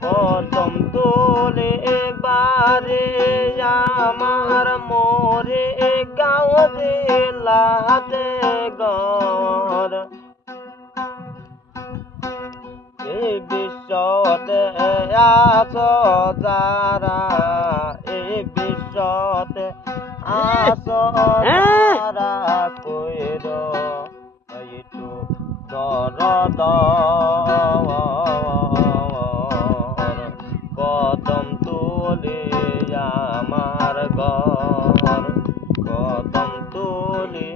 কদম তোলে বারে আমার মোরে গাঁও জেলাতে গর এই বিশ্বতে আছো যারা এই বিশ্বতে আছো যারা কইর একটু দরদ কদম তুলে আমার ঘর কদম তুলে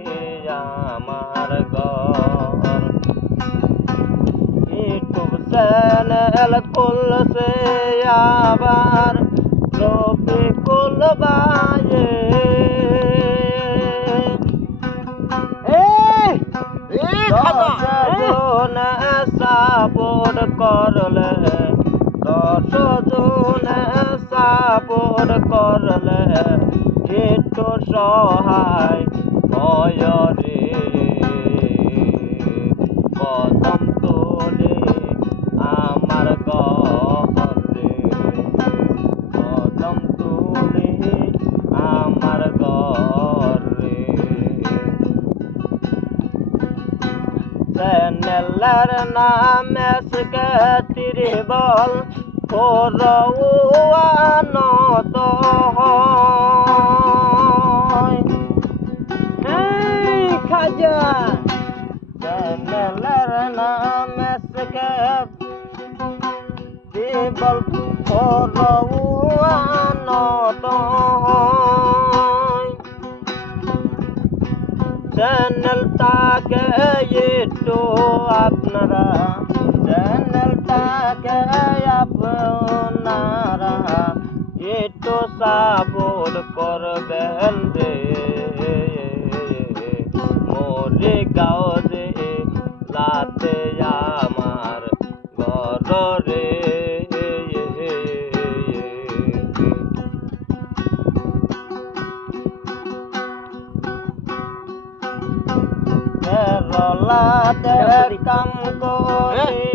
আমার ঘর ইউটিউব চ্যানেল খুলছে আবার রফিকুল ভাইয়ে দশজন সাপোর্ট করলে দশজন সাপোর্ট করলে একটু সহায় হয় রে কদম তোলে আমার ঘরে কদম তোলে আমার ঘরে চ্যানেলের নাম এসকে বল পরওয়ানত হয় খাজা চ্যানেলের নাম এসকে বল পরওয়ানত হয় চ্যানেলটাকে একটু আপনারা চ্যানেলটাকে আপনারা একটু সাপোর্ট করবেন রে মোরে গাঁও যে লাতে আমার ঘর রে কেরলাতে কাম করে